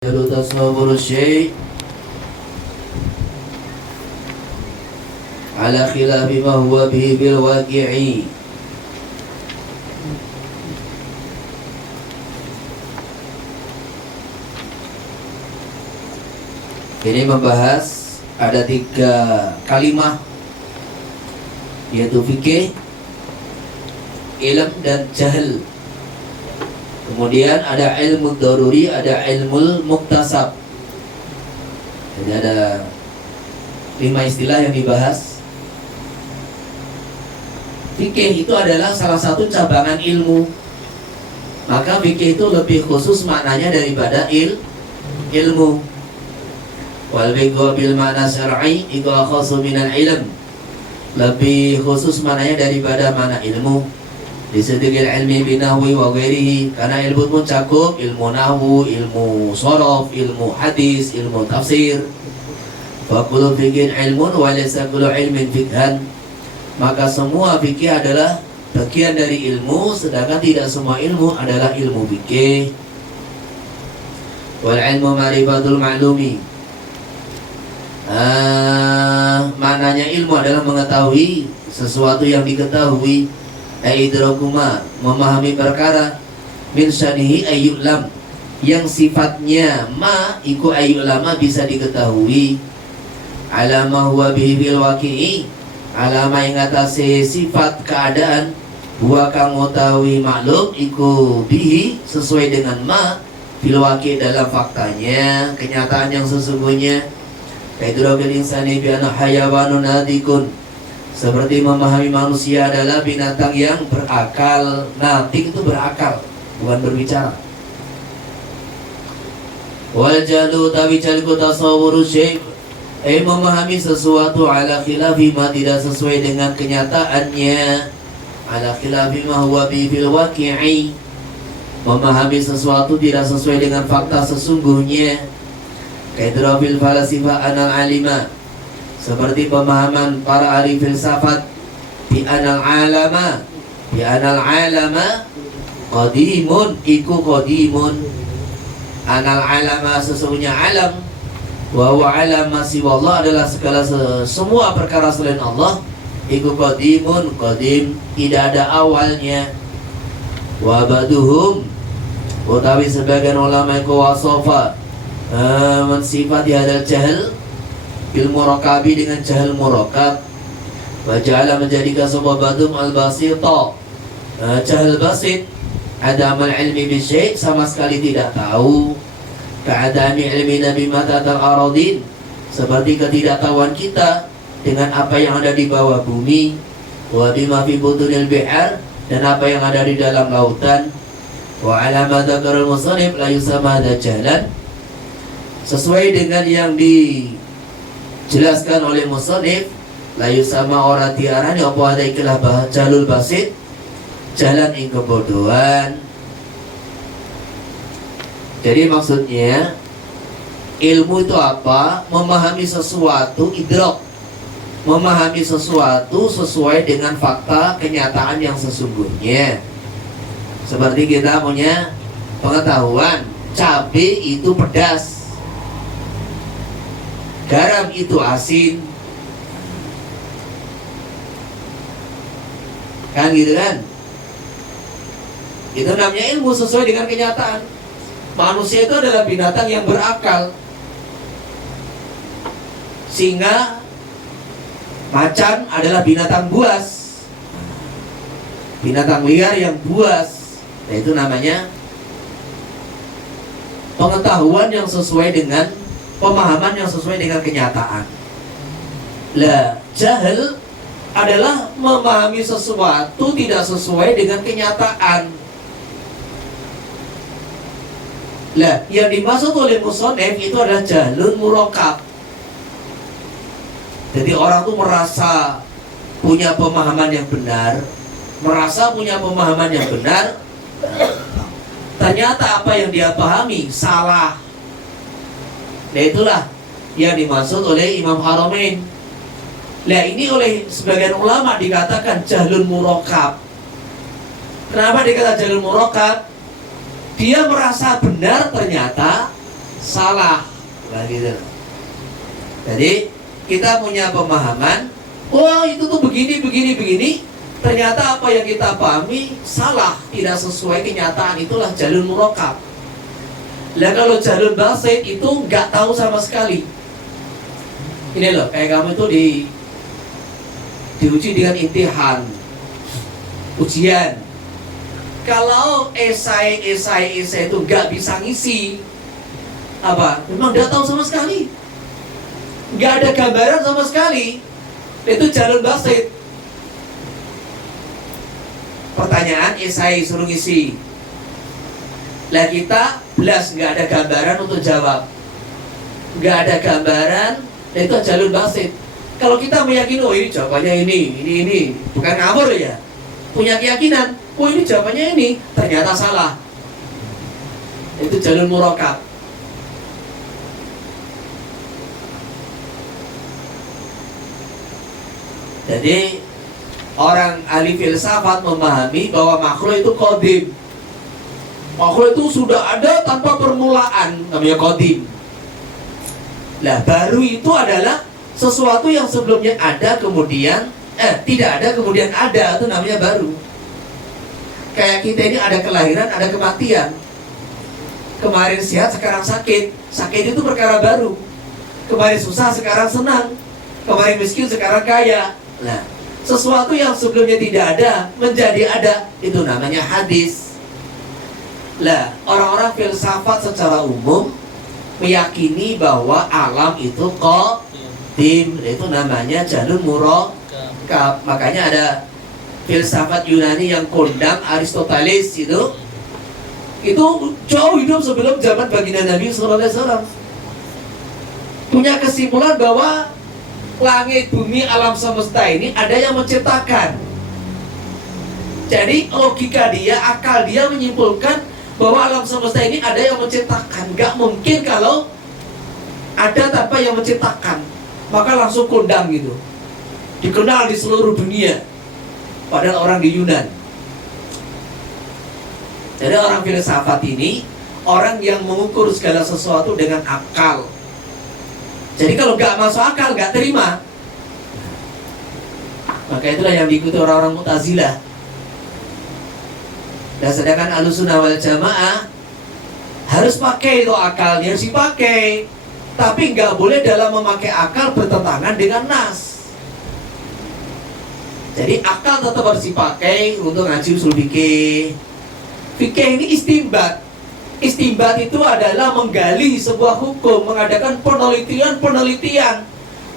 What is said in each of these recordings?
تصور الشيء على خلاف ما هو به بالواقع. Ini membahas ada 3 kalimat, yaitu fikih, ilm dan jahil. Kemudian ada ilmu daruri, ada ilmu muktasab. Jadi ada 5 istilah yang dibahas. Fikih itu adalah salah satu cabangan ilmu. Maka fikih itu lebih khusus maknanya daripada ilmu. Wal fiqhu bil makna syar'i iku khassu minal ilm. Lebih khusus maknanya daripada makna ilmu. Disedikil ilmi binahwi wa ghairihi, karena ilmu pun cakup ilmu nahwu, ilmu shorof, ilmu hadis, ilmu tafsir. Fa kullu fiqhin ilmun wa laysa kullu ilmin fiqhan. Maka semua fikih adalah bagian dari ilmu, sedangkan tidak semua ilmu adalah ilmu fikih. Wal ilmu ma'rifatul ma'lumi. Maknanya ilmu adalah mengetahui sesuatu yang diketahui. Aidrakuma, memahami perkara, min syanihi ayyulam, yang sifatnya ma iku ayyulama bisa diketahui. Alama huwa bihi bil waqi'i, alama yang atase sifat keadaan, huwa kang utawi maklum iku bihi sesuai dengan ma bil waqi' dalam faktanya, kenyataan yang sesungguhnya. Idrakul insani bi anna hayawanun nadikun, seperti memahami manusia adalah binatang yang berakal. Natik itu berakal, bukan berbicara. Wal jalu tawi jalku tasawwuru syai', memahami sesuatu ala khilafi ma tidak sesuai dengan kenyataannya, ala khilafi ma huwa bi fil waqi'i, memahami sesuatu tidak sesuai dengan fakta sesungguhnya. Kaidrafil falasifah anal alima, seperti pemahaman para ahli filsafat bi anal alama qadimun iku qadimun. Anal alama sesungguhnya alam, wa huwa alam siwa Allah adalah segala semua perkara selain Allah, iku qadimun qadim, tidak ada awalnya. Wa baduhum, utawi sebagian ulama iku wasofa mensifati hadal jahil bil murakabi dengan jahil murakab. Waja'ala menjadikan sebuah badum al-basita, jahil basit, adamal ilmi bisyai', sama sekali tidak tahu. Ka'adami ilmi nabi matatal aradin, seperti ketidaktahuan kita dengan apa yang ada di bawah bumi. Wa bima fi butunil bihar, dan apa yang ada di dalam lautan. Wa ala ma dzakarul musannif la yusamma hadza jahlan, sesuai dengan yang dijelaskan oleh musannif, layu sama orang tiarani apa ada ikilah jalul basit, jalan ing kebodohan. Jadi maksudnya ilmu itu apa? Memahami sesuatu, idrok, memahami sesuatu sesuai dengan fakta kenyataan yang sesungguhnya. Seperti kita punya pengetahuan cabai itu pedas, garam itu asin, kan gitu kan? Itu namanya ilmu sesuai dengan kenyataan. Manusia itu adalah binatang yang berakal, sehingga macan adalah binatang buas, binatang liar yang buas. Nah, itu namanya pengetahuan yang sesuai dengan, pemahaman yang sesuai dengan kenyataan. Lah, jahil adalah memahami sesuatu tidak sesuai dengan kenyataan. Lah, yang dimaksud oleh musannif itu adalah jahlun murakab. Jadi orang tuh merasa punya pemahaman yang benar, ternyata apa yang dia pahami salah. Nah, itulah yang dimaksud oleh Imam Haramain. Nah, ini oleh sebagian ulama dikatakan jahlun murakab. Kenapa dikatakan jahlun murakab? Dia merasa benar, ternyata salah. Nah, gitu. Jadi kita punya pemahaman, wah itu tuh begini, begini, begini. Ternyata apa yang kita pahami salah, tidak sesuai kenyataan. Itulah jalur murokab. Lah kalau jalur basit itu nggak tahu sama sekali. Ini loh, kayak kamu itu diuji dengan imtihan, ujian. Kalau esai itu nggak bisa ngisi, apa? Memang nggak tahu sama sekali, nggak ada gambaran sama sekali. Itu jalur basit. Pertanyaan esai suruh ngisi. Lah kita belas nggak ada gambaran untuk jawab, nggak ada gambaran. Itu jalur basit. Kalau kita meyakini, oh ini jawabannya ini, bukan ngawur ya, punya keyakinan, oh ini jawabannya ini, ternyata salah. Itu jalur murokab. Jadi orang ahli filsafat memahami bahwa makhluk itu qadim. Makhluk itu sudah ada tanpa permulaan, namanya qadim. Lah baru itu adalah sesuatu yang sebelumnya ada kemudian tidak ada kemudian ada, itu namanya baru. Kayak kita ini ada kelahiran, ada kematian. Kemarin sehat, sekarang sakit. Sakit itu perkara baru. Kemarin susah, sekarang senang. Kemarin miskin, sekarang kaya. Nah, sesuatu yang sebelumnya tidak ada menjadi ada, itu namanya hadis. Lah, orang-orang filsafat secara umum meyakini bahwa alam itu qadim, itu namanya jalur murokab. Makanya ada filsafat Yunani yang kondang, Aristoteles itu jauh hidup sebelum zaman baginda Nabi SAW. Punya kesimpulan bahwa langit, bumi, alam semesta ini ada yang menciptakan. Jadi logika dia, akal dia menyimpulkan bahwa alam semesta ini ada yang menciptakan. Gak mungkin kalau ada tanpa yang menciptakan. Maka langsung kondang gitu, dikenal di seluruh dunia. Padahal orang di Yunan. Jadi orang filsafat ini orang yang mengukur segala sesuatu dengan akal. Jadi kalau gak masuk akal, gak terima. Maka itulah yang diikuti orang-orang Mu'tazilah. Dan sedangkan Ahlussunnah wal Jamaah harus pakai itu akalnya, harus dipakai. Tapi nggak boleh dalam memakai akal bertentangan dengan nas. Jadi akal tetap harus dipakai untuk ngaji usul fikih. Fikih ini istimbat. Istimbat itu adalah menggali sebuah hukum, mengadakan penelitian.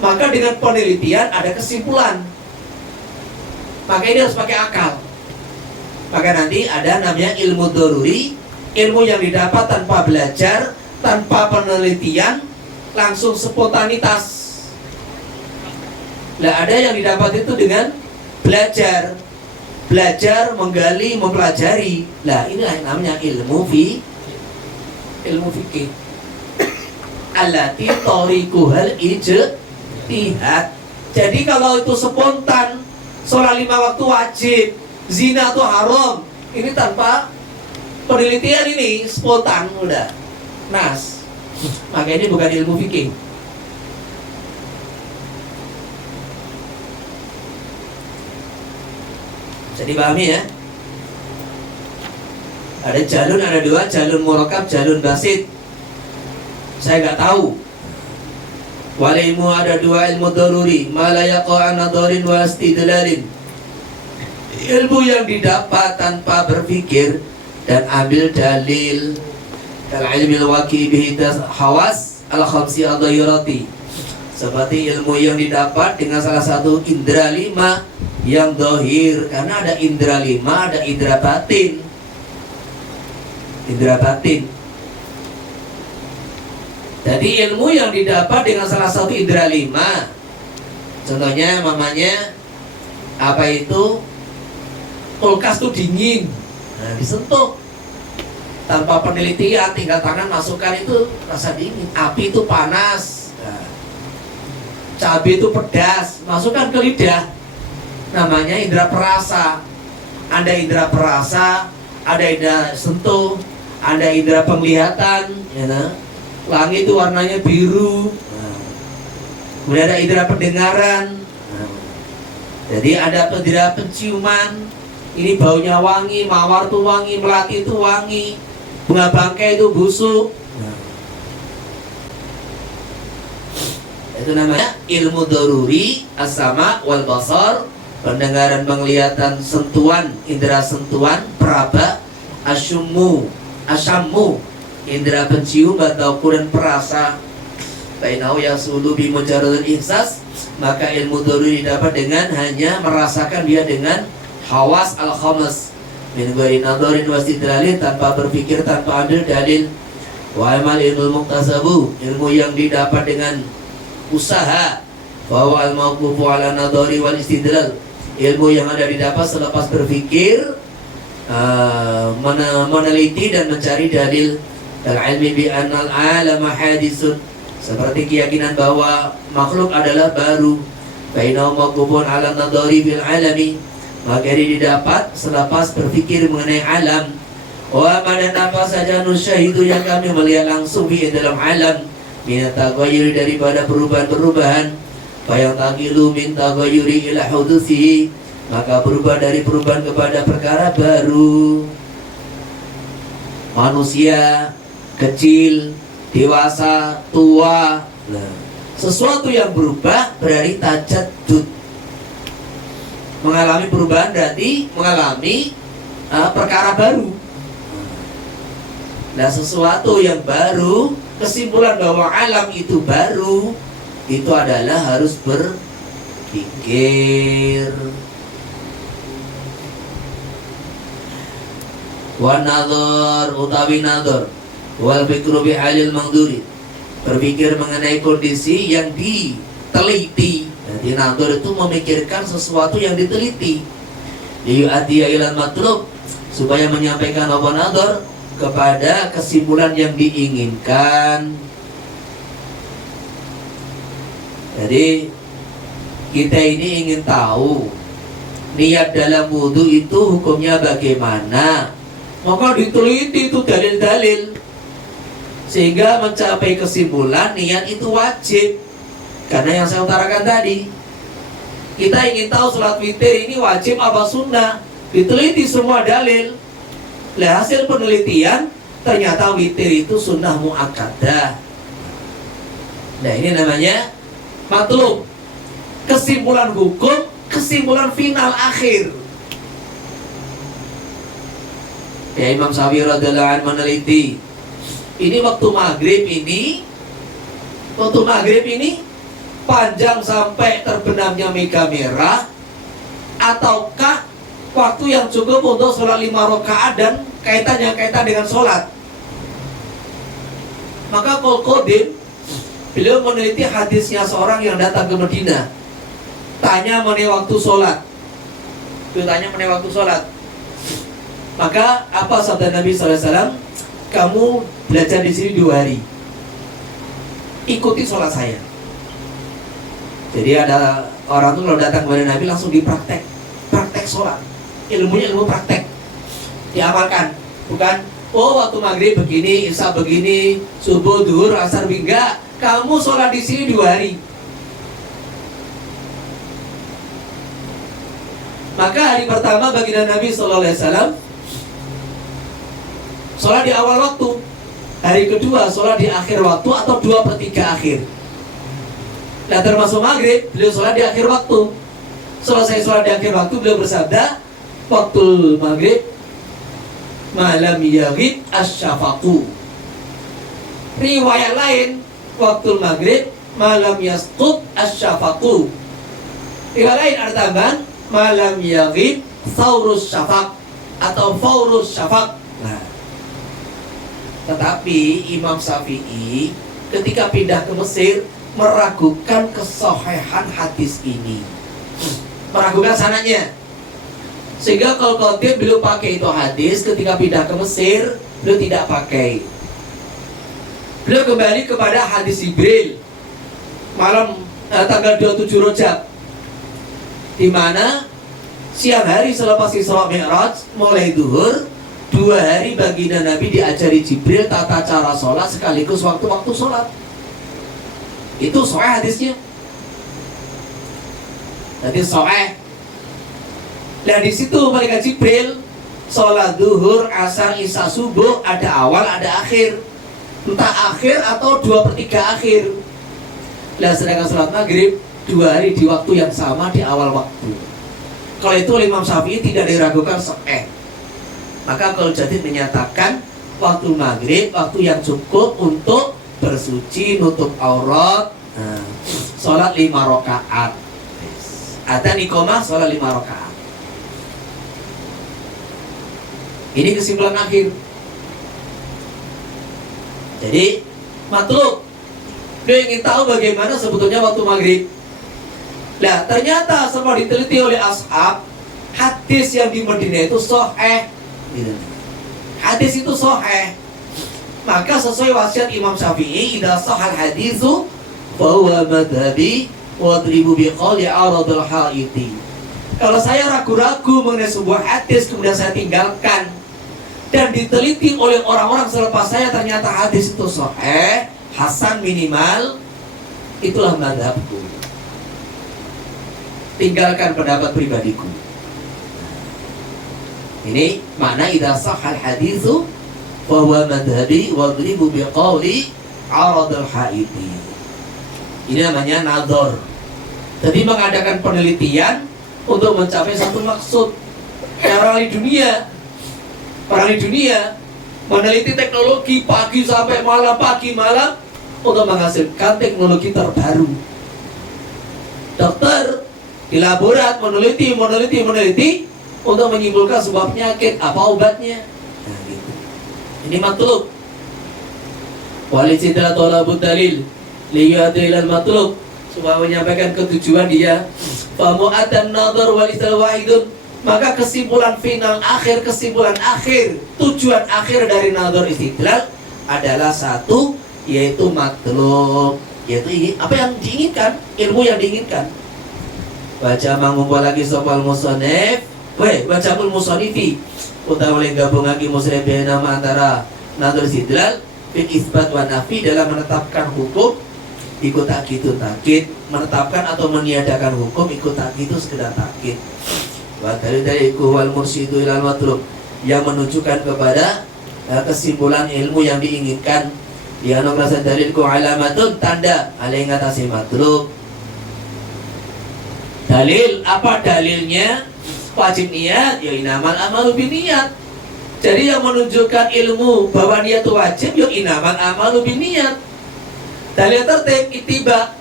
Maka dengan penelitian ada kesimpulan. Maka ini harus pakai akal. Maka nanti ada namanya ilmu daruri, ilmu yang didapat tanpa belajar, tanpa penelitian, langsung spontanitas. Nah, ada yang didapat itu dengan belajar, menggali, mempelajari. Nah, inilah yang namanya ilmu fikih. Allati tariquhal ijtihad. Jadi kalau itu spontan, sholat 5 waktu wajib, zina itu haram, ini tanpa penelitian, ini spontan udah nas. Maka ini bukan ilmu fikih. Jadi pahami ya. Ada jalur, ada dua, jalur murokab, jalur basit. Saya nggak tahu. Wal ilmu ada dua, ilmu daruri, ma la yaqa' nadarin wa istidlalin. Ilmu yang didapat tanpa berpikir dan ambil dalil. Kal ilmil waqi bihi hawas al khamsi adhairati. Seperti ilmu yang didapat dengan salah satu indera 5 yang dohir. Karena ada indera 5, ada indera batin. Indera batin. Jadi ilmu yang didapat dengan salah satu indera 5, contohnya mamanya apa itu, kulkas itu dingin, nah disentuh tanpa penelitian, tinggal tangan masukkan itu rasa dingin. Api itu panas, nah, cabai itu pedas, masukkan ke lidah, namanya indera perasa. Ada indera perasa, ada indera sentuh, ada indera penglihatan, ya, nah. Langit itu warnanya biru. Kemudian ada indera pendengaran. Jadi ada indera penciuman. Ini baunya wangi, mawar itu wangi, melati itu wangi, bunga bangkai itu busuk. Itu namanya ilmu daruri, as-sama wal basar, pendengaran, penglihatan, sentuhan, indera sentuhan, peraba, asyummu, indera pencium atau kemudian perasa. Bainahu yasulu bi mujarradul ihsas, maka ilmu daruri dapat dengan hanya merasakan dia dengan hawas al-khamas min ghairi nadharin wastidlalin, tanpa berpikir, tanpa ambil dalil. Wa amal ilmu muktasabu, ilmu yang didapat dengan usaha. Bahwa al-mawqufu ala nadhari wal istidlal, ilmu yang ada didapat selepas berpikir, meneliti dan mencari dalil. Al-ilmi bi annal alama hadisun, seperti keyakinan bahwa makhluk adalah baru. Bainahu mawqufun ala nadhari bil alami, maka ini didapat selepas berpikir mengenai alam. Wa mana apa saja nusyahidu yang kami melihat langsung di dalam alam, min taghayyur, daripada perubahan-perubahan. Fa yang taqilu min taghayyuri ila hudusihi, maka berubah dari perubahan kepada perkara baru. Manusia kecil, dewasa, tua, sesuatu yang berubah berarti tajaddud. Mengalami perubahan berarti mengalami perkara baru. Nah, sesuatu yang baru, kesimpulan bahwa alam itu baru, itu adalah harus berpikir. Wa nadhar utawi nadhar wal fikru bi halil mangduri, berpikir mengenai kondisi yang diteliti. Jadi nadhar itu memikirkan sesuatu yang diteliti. Yu'adhiya ilal matlub, supaya menyampaikan apa nadhar kepada kesimpulan yang diinginkan. Jadi kita ini ingin tahu niat dalam wudu itu hukumnya bagaimana, maka diteliti itu dalil-dalil sehingga mencapai kesimpulan niat itu wajib. Karena yang saya utarakan tadi, kita ingin tahu sholat witir ini wajib apa sunnah, diteliti semua dalil. Lah, hasil penelitian ternyata witir itu sunnah muakkadah. Nah, ini namanya matlub, kesimpulan hukum, kesimpulan final akhir. Ya, Imam Syafi'i radhiyallahu anhu meneliti ini waktu maghrib ini panjang sampai terbenamnya mega merah, ataukah waktu yang cukup untuk sholat 5 rakaat dan kaitan dengan sholat. Maka Qul-Qadim, beliau meneliti hadisnya seorang yang datang ke Madinah, tanya mengenai waktu sholat. Maka apa sabda Nabi SAW? Kamu belajar di sini 2 hari, ikuti sholat saya. Jadi ada orang tuh kalau datang kepada Nabi langsung praktek sholat. Ilmunya ilmu praktek, diamalkan. Bukan, oh waktu maghrib begini, isya begini, subuh, duhur, asar, enggak. Kamu sholat di sini 2 hari. Maka hari pertama baginda Nabi SAW sholat di awal waktu. Hari kedua sholat di akhir waktu atau 2/3 akhir. Nah, termasuk maghrib, beliau sholat di akhir waktu. Selesai sholat di akhir waktu, beliau bersabda, waktu maghrib malam yaghib asyafaqu. Riwayat lain, waktu maghrib malam yasqut asyafaqu. Riwayat lain ada tambahan malam yaghib saurus syafaq atau faurus syafaq. Nah, tetapi Imam Syafi'i ketika pindah ke Mesir meragukan kesahihan hadis ini, meragukan sanadnya. Sehingga kalau Qatib beliau pakai itu hadis ketika pindah ke Mesir, beliau tidak pakai. Beliau kembali kepada hadis Jibril malam tanggal 27 Rajab, di mana siang hari selepas Isra Mi'raj mulai duhur 2 hari baginda Nabi diajari Jibril tata cara sholat sekaligus waktu-waktu sholat. Itu sahih hadisnya. Jadi sahih. Nah di situ malaikat Jibril sholat duhur, asar, isya, subuh ada awal, ada akhir. Entah akhir atau 2/3 akhir. Nah sedangkan sholat maghrib 2 hari di waktu yang sama di awal waktu. Kalau itu Imam Syafi'i tidak diragukan sahih. Maka kalau jadi menyatakan waktu maghrib waktu yang cukup untuk bersuci, nutup aurat, sholat 5 rakaat. Adzan iqamah sholat 5 rakaat. Ini kesimpulan akhir. Jadi matlub, dia ingin tahu bagaimana sebetulnya waktu maghrib. Nah ternyata setelah diteliti oleh ashab, hadis yang di Madinah itu sahih. Hadis itu sahih. Maka sesuai wasiat Imam Syafi'i, idza sahal haditsu fa huwa madhhabi wa adribu biqali aradul haiti. Kalau saya ragu-ragu mengenai sebuah hadis kemudian saya tinggalkan dan diteliti oleh orang-orang selepas saya ternyata hadis itu sahih, hasan minimal, itulah madhabku. Tinggalkan pendapat pribadiku. Ini makna idza sahal haditsu fa huwa madhhabi wa adribu biqali aradul haiti. Ini namanya nadhar. Jadi mengadakan penelitian untuk mencapai satu maksud. Orang di dunia meneliti teknologi pagi sampai malam, pagi malam untuk menghasilkan teknologi terbaru. Dokter di laborat meneliti untuk menyimpulkan sebuah penyakit, apa obatnya. Nah, gitu. Ini matlub. Walisitra tolabut dalil liyadilal matlub, supaya menyampaikan ketujuan dia. Famu'atan nadhar wal istil wahidun, maka kesimpulan final akhir, kesimpulan akhir, tujuan akhir dari nadhar istidlal adalah satu, yaitu matlub, yaitu apa yang diinginkan, ilmu yang diinginkan. Baca mengumpul lagi sopal musonef, bacamul musonifi, utawa oleh gabung lagi musrebe nama antara nadhar istidlal fil isbat wa nafi dalam menetapkan hukum ikut takkid, menetapkan atau meniadakan hukum ikut takkid itu sekedar takkid. Wa dari wal mursyidul ilal matlub, yang menunjukkan kepada kesimpulan ilmu yang diinginkan. Dia nomor dalilku alamatun, tanda alai ngatasi matlub. Dalil, apa dalilnya? Wajib niat, ya inamal amalu biniyat. Jadi yang menunjukkan ilmu bahwa niat itu wajib, ya inamal amalu biniyat. Dalil tertib ittiba.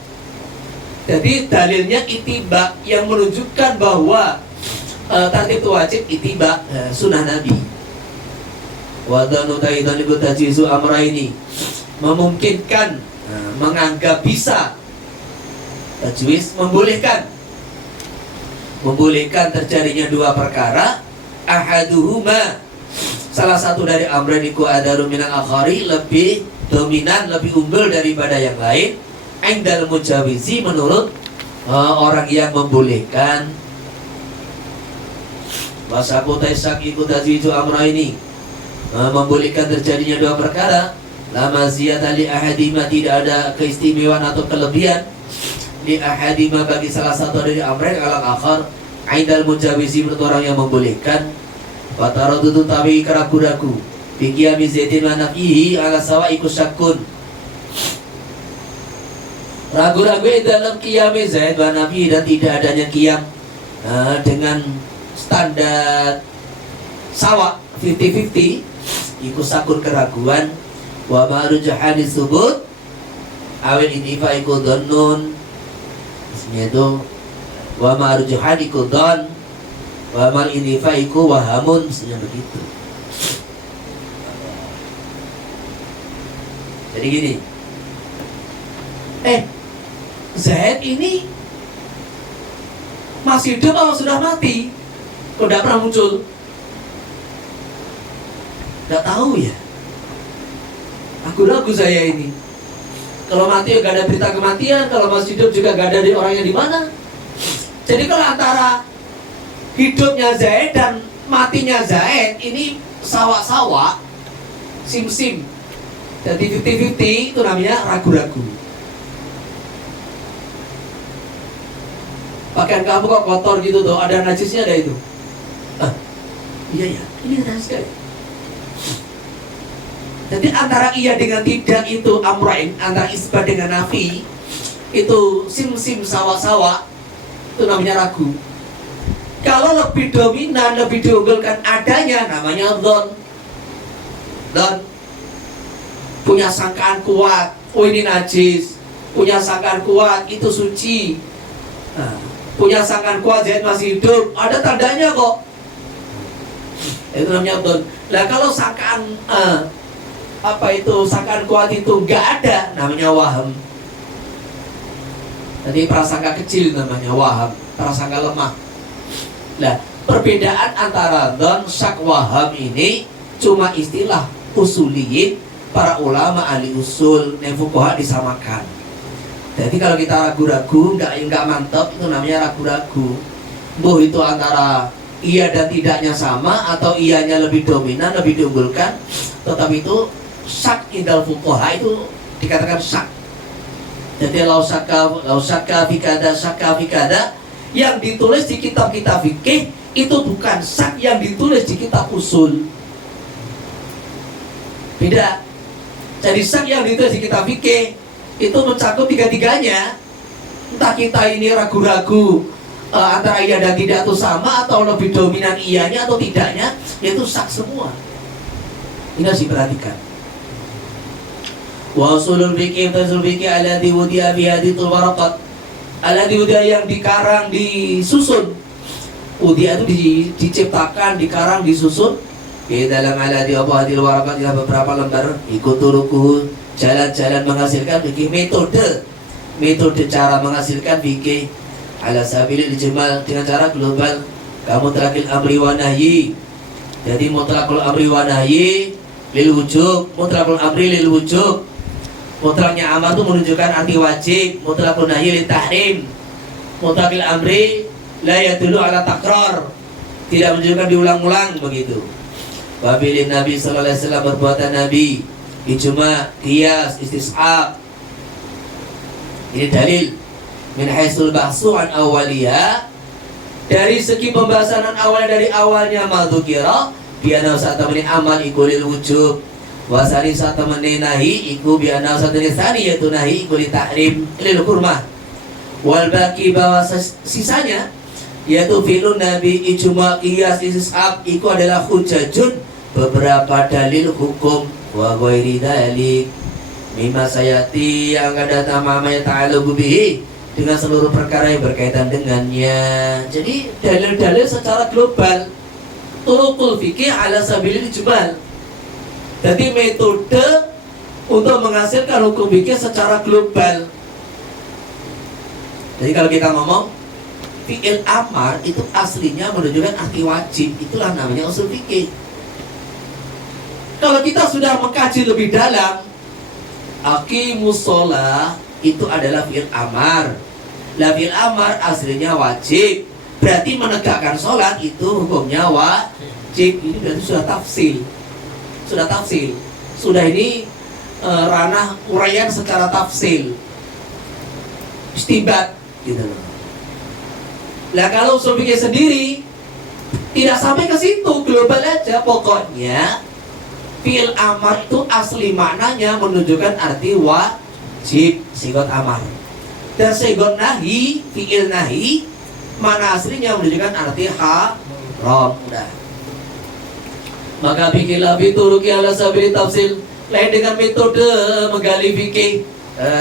Jadi dalilnya ittiba yang menunjukkan bahwa tertib itu wajib, ittiba sunnah Nabi. Wa dhanu taidan ibu tajizu amraini, memungkinkan, menganggap bisa, tajwiz membolehkan terjadinya dua perkara. Ahaduhuma, salah satu dari amrain iku adaru minal akhari, lebih dominan, lebih unggul daripada yang lain. Indal mujawizi, menurut orang yang membolehkan. Wasaku taisak ikut tajizu amra ini, membolehkan terjadinya dua perkara. Lama ziyata li ahadima, tidak ada keistimewaan atau kelebihan li ahadima bagi salah satu dari amrain alal akhar. Indal mujawizi, menurut orang yang membolehkan. Watarodutu tawi keragu-ragu biqiyami zaidin wa nafihi ala sawa iku syakun, ragu-ragu dalam qiyami zaid wa nafihi, dan tidak adanya qiyam dengan standar sawa 50-50, iku syakun keraguan. Wa ma'rujahani subut awil inifa iku dhannun, ismnya itu wa ma'rujahani iku dhann wa mal inifa iku wahamun, misalnya begitu. Jadi gini, Zaid ini masih hidup atau sudah mati? Kok tidak pernah muncul? Tidak tahu ya. Aku ragu saya ini. Kalau mati gak ada berita kematian, kalau masih hidup juga gak ada di orangnya di mana. Jadi kalau antara hidupnya Zaid dan matinya Zaid ini sawak-sawak, sim-sim. Jadi 50-50 itu namanya ragu-ragu. Pakaian kamu kok kotor gitu tuh, ada najisnya ada itu. Iya ya, ini najis sekali. Jadi antara iya dengan tidak itu amrain, antara isbat dengan nafi, itu sim-sim sawak-sawak, itu namanya ragu. Kalau lebih dominan, lebih diunggulkan adanya, namanya dhon. Punya sangkaan kuat, oh ini najis. Punya sangkaan kuat, itu suci. Punya sangkaan kuat, Zaid masih hidup, ada tandanya kok. Itu namanya dhon. Nah kalau sangkaan sangkaan kuat itu nggak ada, namanya waham. Jadi prasangka kecil namanya waham, prasangka lemah. Nah, perbedaan antara dhon, syak, waham ini cuma istilah usuliyin. Para ulama ahli usul fuqaha disamakan. Jadi kalau kita ragu-ragu, nggak mantap, itu namanya ragu-ragu. Itu antara iya dan tidaknya sama, atau iyanya lebih dominan, lebih diunggulkan. Tetapi itu syak indal fuqaha itu dikatakan syak. Jadi lau syakka fikada yang ditulis di kitab-kitab fikih itu bukan syak yang ditulis di kitab usul. Beda. Jadi syak yang ditulis di kitab fikih itu mencakup tiga-tiganya. Entah kita ini ragu-ragu antara iya dan tidak itu sama, atau lebih dominan iyanya atau tidaknya, yaitu syak semua. Ini harus diperhatikan. Wa usulul fikih, usul fikih alladhi wudi'a fi hadithul waraqat, alladhi wudi'a yang dikarang, disusun. Wudi'a itu diciptakan, dikarang, disusun. Di dalam alladhi apa hadil waraqat, beberapa lembar. Ikut turukuhu, jalan-jalan menghasilkan fikih, metode cara menghasilkan fikih ala sabilil ijmal, dengan cara global. Kamu mutlaqil amri wa nahyi. Jadi mutlaqul amri wa nahyi lil wujub, mutlaqul amri lil wujub. Mutlaqnya amar itu menunjukkan arti wajib, mutlaqul nahyi lil tahrim. Mutlaqil amri la yadullu ala takrar, tidak menunjukkan diulang-ulang begitu. Wabilin Nabi sallallahu alaihi wasallam, perbuatan Nabi, ijma, qiyas, istishab. Ini dalil min haitsul bahsu an awaliya, dari segi pembahasan awal, dari awalnya madzukira biana satamani amal ikulil wujub, wasari satamani nahi iku biana satamani tsani yaitu nahi ikulil tahrim lil hurmah, wal baqi bahwa sisanya yaitu fi'lun nabi, ijma, qiyas, istishab, iku adalah hujajun, beberapa dalil hukum, wa ghairi dzalik mimma sayati, yang akan datang mamanya ta'alugu bihi, dengan seluruh perkara yang berkaitan dengannya. Jadi dalil-dalil secara global, turukul fikih ala sabilil ijmal. Jadi metode untuk menghasilkan hukum fikih secara global. Jadi kalau kita ngomong fi'il amar itu aslinya menunjukkan arti wajib, itulah namanya usul fikih. Kalau kita sudah mengkaji lebih dalam, aqimus shalah itu adalah fi'il amar. Lah fi'il amar aslinya wajib, berarti menegakkan sholat itu hukumnya wajib. Ini berarti sudah tafsil. Sudah ini ranah uraian secara tafsil, istinbat gitu loh. Lah kalau usul fikih sendiri tidak sampai ke situ, global aja. Pokoknya fi'il amar itu asli maknanya menunjukkan arti wajib, sigot amar. Dan sigot nahi, fi'il nahi, mana aslinya menunjukkan arti haram. Udah. Maka fikihlah bituruki ala sabili tafsil, lain dengan metode menggali fikih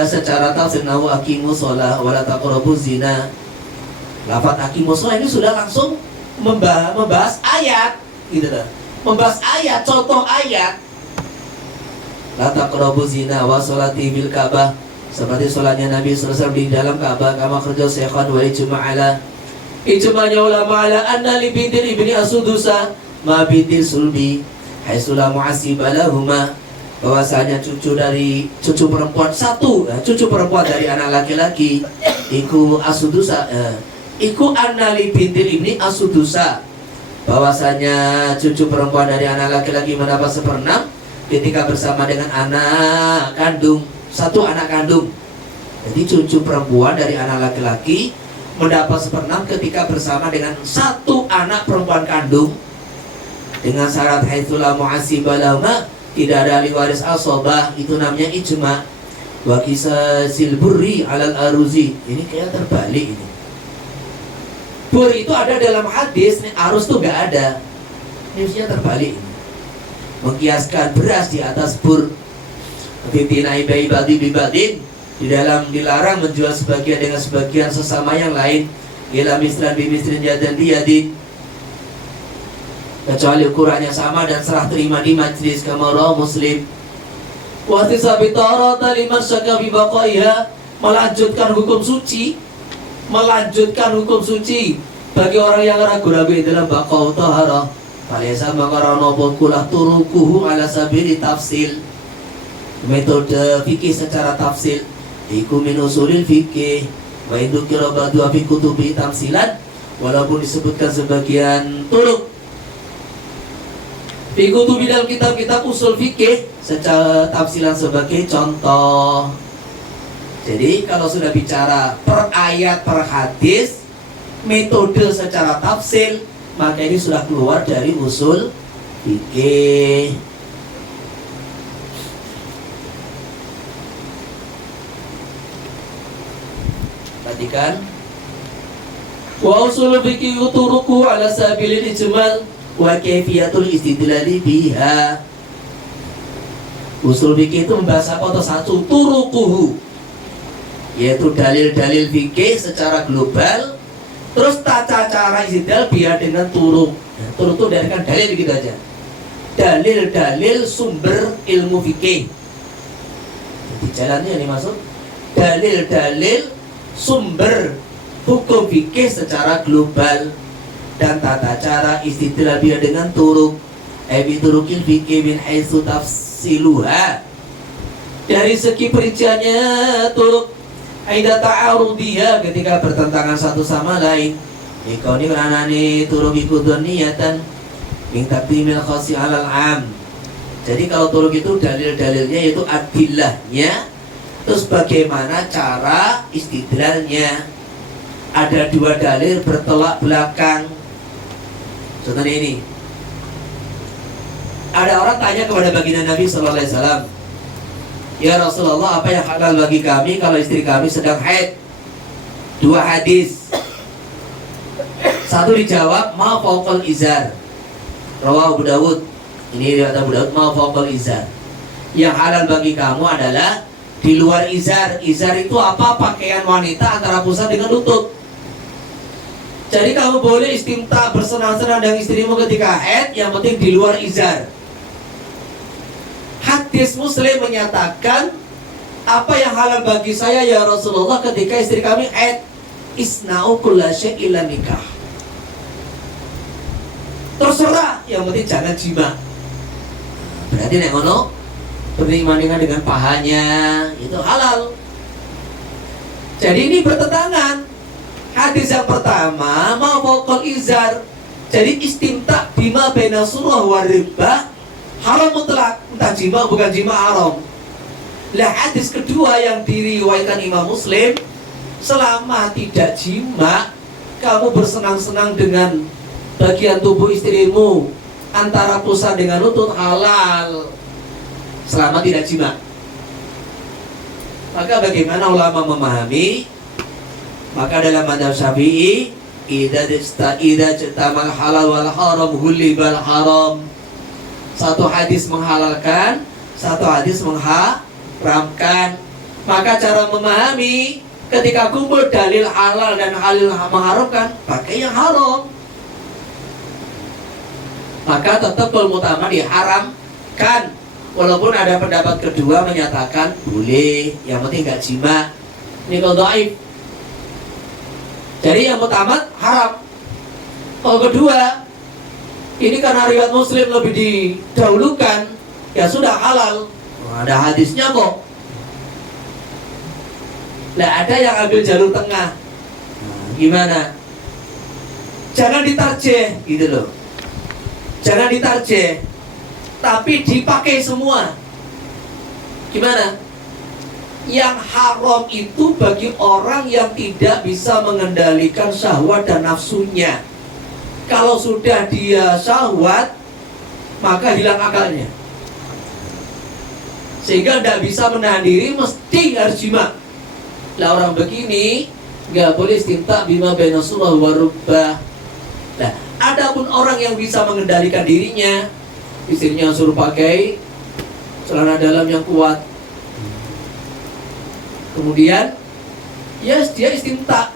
secara tafsir. Nahu aqimus shalah wala taqrabuz zina. Lafaz aqimus shalah ini sudah langsung membahas ayat gitu loh. Membahas ayat, contoh ayat. La taqrabuz zina wa sholati bil Ka'bah, seperti sholatnya Nabi SAW di dalam Ka'bah. Kama kharaja Syekhan wa ijma'ala, ijma'nya ulama ala anna li bintil ibni asudusa ma bintil sulbi haitsu la mu'assiba lahuma, bahwasanya cucu perempuan satu, cucu perempuan dari anak laki-laki iku asudusa, iku anna li bintil ibni asudusa, bahwasanya cucu perempuan dari anak laki-laki mendapat 1/6 ketika bersama dengan anak kandung, satu anak kandung. Jadi cucu perempuan dari anak laki-laki mendapat 1/6 ketika bersama dengan satu anak perempuan kandung, dengan syarat haitsulah mu'asibalahuma, tidak ada ahli waris asobah. Itu namanya ijma. Wa qisasil burri alal aruzi. Ini kayak terbalik ini. Bur itu ada dalam hadis, nih arus tuh nggak ada. Ini mestinya terbalik ini. Mengkiaskan beras di atas bur. Fitina ibai badi bibadin, di dalam dilarang menjual sebagian dengan sebagian sesama yang lain. Ila misran bimisrin yadan diyadin, kecuali ukurannya sama dan serah terima di majlis, kama rawahu Muslim. Wa tisabitara liman syakka bi baqaiha, melanjutkan hukum suci, melanjutkan hukum suci bagi orang yang ragu-ragu dalam baqau taharah. Falaysa maqarana kulah turukuhu ala sabili tafsil. Metode fikih secara tafsil iku min usulil fikih wa indukira ba'du fi kutubi tamsilan, walaupun disebutkan sebagian turuk fi kutubi dalam kitab-kitab usul fikih secara tafsilan sebagai contoh. Jadi kalau sudah bicara per ayat per hadis, metode secara tafsil, maka ini sudah keluar dari usul fikih. Perhatikan. Wa usul fikih turuku ala sabilil ijmal wa kaifiyatul istidlali biha. Usul fikih itu membahas apa? Atau satu turukuhu, yaitu dalil-dalil fikih secara global. Terus tata cara istidlal biar dengan turuk. Turuk itu dari kan dalil gitu aja. Dalil-dalil sumber ilmu fikih. Jadi jalannya ini masuk dalil-dalil sumber hukum fikih secara global dan tata cara istidlal biar dengan turuk. Abi turukil fikih min haitsu tafsiluha, dari segi perinciannya turuk. Aida ta'arudiyah, ketika bertentangan satu sama lain. Kau ini meranani turuk ikudun niatan min taqdimil khasi alal am. Jadi kalau turuk itu dalil-dalilnya yaitu adillahnya, terus bagaimana cara istidlalnya. Ada dua dalil bertolak belakang. Contohnya ini, ada orang tanya kepada baginda Nabi sallallahu alaihi wasallam, ya Rasulullah, apa yang halal bagi kami kalau istri kami sedang haid? Dua hadis. Satu dijawab, ma fawqal izar, rawahu Abu Dawud. Ini riwayat Abu Dawud, ma fawqal izar. Yang halal bagi kamu adalah di luar izar. Izar itu apa? Pakaian wanita antara pusat dengan lutut. Jadi kamu boleh istimta, bersenang-senang dengan istrimu ketika haid, yang penting di luar izar. Hadis Muslim menyatakan, apa yang halal bagi saya ya Rasulullah ketika istri kami haid? Isna'u kulla syai'in illa nikah. Terserah, yang penting jangan jima. Berarti nek ngono berbandingan dengan pahanya itu halal. Jadi ini bertentangan. Hadis yang pertama ma fawqal izar, jadi istimta bima baina surah wa ribah haram mutlak, entah jima bukan jima haram. Lah hadis kedua yang diriwayatkan Imam Muslim, selama tidak jima, kamu bersenang-senang dengan bagian tubuh istrimu antara pusat dengan lutut, halal selama tidak jima. Maka bagaimana ulama memahami? Maka dalam mazhab Syafi'i, idza jatamal halal wal haram hulibal haram. Satu hadis menghalalkan, satu hadis mengharamkan. Maka cara memahami, ketika kumpul dalil halal dan halal mengharamkan, pakai yang haram. Maka tetap bermutama diharamkan. Walaupun ada pendapat kedua menyatakan boleh, yang penting gak jima. Ini kalau dhaif. Jadi yang pertama haram. Kalau kedua, ini karena riwayat Muslim lebih didahulukan, ya sudah halal. Ada hadisnya kok. Nah, ada yang ambil jalur tengah. Gimana? Jangan ditarjih, gitu loh. Jangan ditarjeh, tapi dipakai semua. Gimana? Yang haram itu bagi orang yang tidak bisa mengendalikan syahwat dan nafsunya. Kalau sudah dia syahwat, maka hilang akalnya, sehingga tidak bisa menahan diri, mesti harus jima. Lah orang begini nggak boleh istimta bima baina surah wa rubbah. Nah, adapun orang yang bisa mengendalikan dirinya, istrinya suruh pakai celana dalam yang kuat, kemudian yes, dia istimta,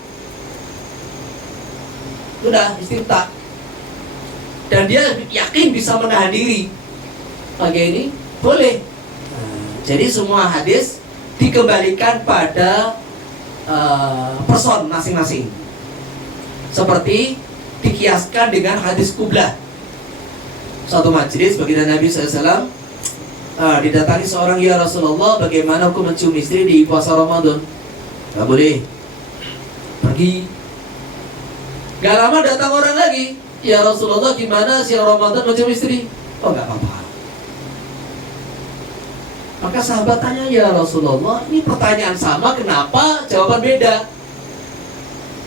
sudah istimta, dan dia yakin bisa menahan diri, pakai ini boleh. Jadi semua hadis dikembalikan pada person masing-masing, seperti dikiaskan dengan hadis kublah. Suatu majelis baginda Nabi SAW didatangi seorang, ya Rasulullah, bagaimana aku mencium istri di puasa Ramadan? Gak boleh, pergi. Gak lama datang orang lagi, ya Rasulullah, gimana siang Ramadan mencium istri? Oh, gak apa-apa. Maka sahabat tanya, ya Rasulullah, ini pertanyaan sama, kenapa jawaban beda?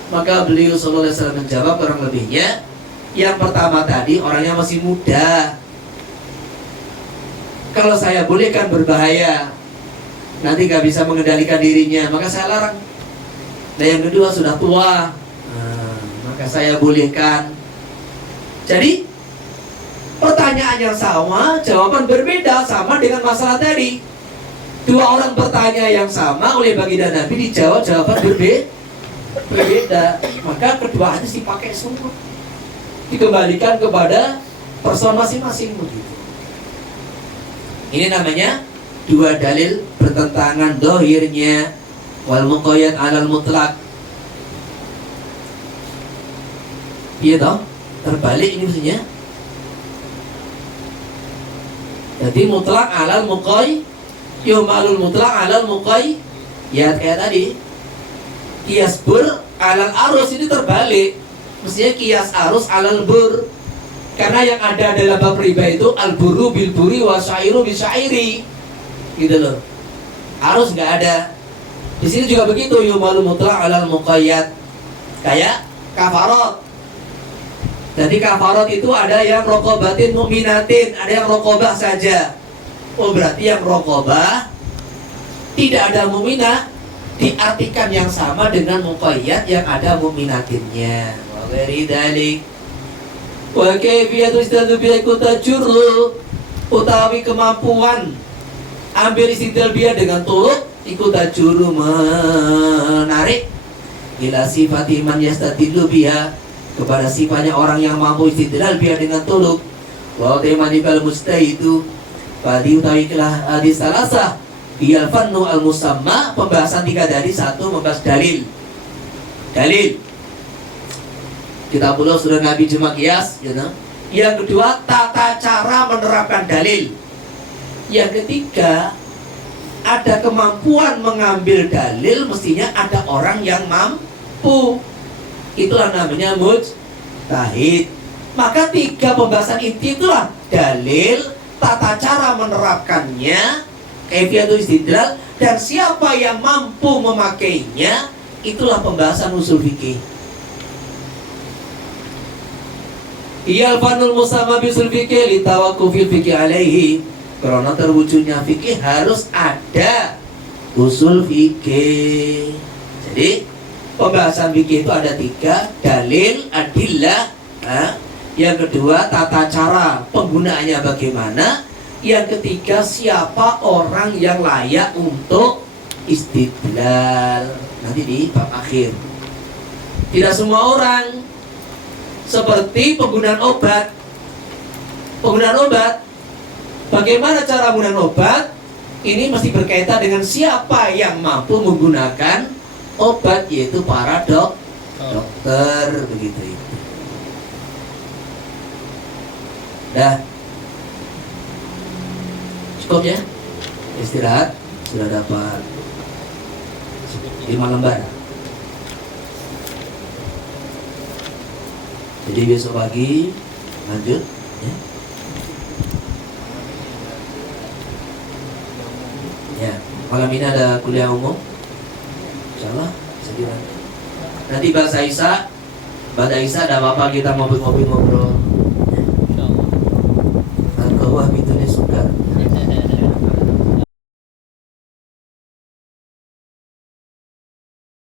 Maka beliau sallallahu alaihi wasallam menjawab kurang lebihnya, yang pertama tadi orangnya masih muda, kalau saya bolehkan berbahaya, nanti gak bisa mengendalikan dirinya, maka saya larang. Dan yang kedua sudah tua, maka saya bolehkan. Jadi pertanyaan yang sama, jawaban berbeda, sama dengan masalah tadi. Dua orang bertanya yang sama, oleh baginda Nabi dijawab jawaban berbeda. Maka kedua hadis dipakai semua, dikembalikan kepada person masing-masing begitu. Ini namanya dua dalil bertentangan dohirnya, wal muqayyad alal mutlak. Iya toh? Terbalik ini maksudnya. Jadi mutlak alal muqayyad, yumalul mutlak alal muqayyad. Ya kayak tadi, kias bur alal arus, ini terbalik. Mestinya kias arus alal bur. Karena yang ada dalam bab riba itu al-buru bil buri wa syairu bil syairi. Gitu loh. Arus nggak ada. Di sini juga begitu, yumalul mutlak alal muqayyad. Kayak kafarat. Jadi kafarat itu ada yang rokobatin mu'minatin, ada yang rokobah saja. Oh, berarti yang rokobah tidak ada mu'minah, diartikan yang sama dengan muqayyad yang ada mu'minatinnya. Wa ghairi dzalik. Wa kayfiyatu istidlal bi tajurru, utawi kemampuan ambil istidlal biya dengan turut ikut tajurru, menarik ila sifati man yastadillu biha, kepada sifatnya orang yang mampu istidlal biya dengan turut. Wa ta'imanibal mustahidu, pada utawilah hadis salasah iyal fannu al musamma, pembahasan tiga dari satu membahas dalil. Kita pula sudah Nabi Juma Qiyas, you know? Yang kedua, tata cara menerapkan dalil. Yang ketiga, ada kemampuan mengambil dalil, mestinya ada orang yang mampu. Itulah namanya mujtahid. Maka tiga pembahasan inti itulah dalil, tata cara menerapkannya, kaifiyatul istidlal, dan siapa yang mampu memakainya. Itulah pembahasan usul fikih. Iyal fanul musamma bisul fikih litawakufil fikih alaihi, karena terwujudnya fikih harus ada usul fikih. Jadi pembahasan fikih itu ada tiga: dalil, adillah, yang kedua tata cara penggunaannya bagaimana, yang ketiga siapa orang yang layak untuk istidlal. Nanti di bab akhir. Tidak semua orang. Seperti penggunaan obat. Bagaimana cara penggunaan obat? Ini mesti berkaitan dengan siapa yang mampu menggunakan obat, yaitu para dokter begitu itu. Dah. Cukup ya? Istirahat. Sudah dapat 5 lembar. Jadi besok pagi lanjut ya. Malam ini ada kuliah umum? Insyaallah, segera. Nanti bahasa Isa ada apa kita ngobrol-ngobrol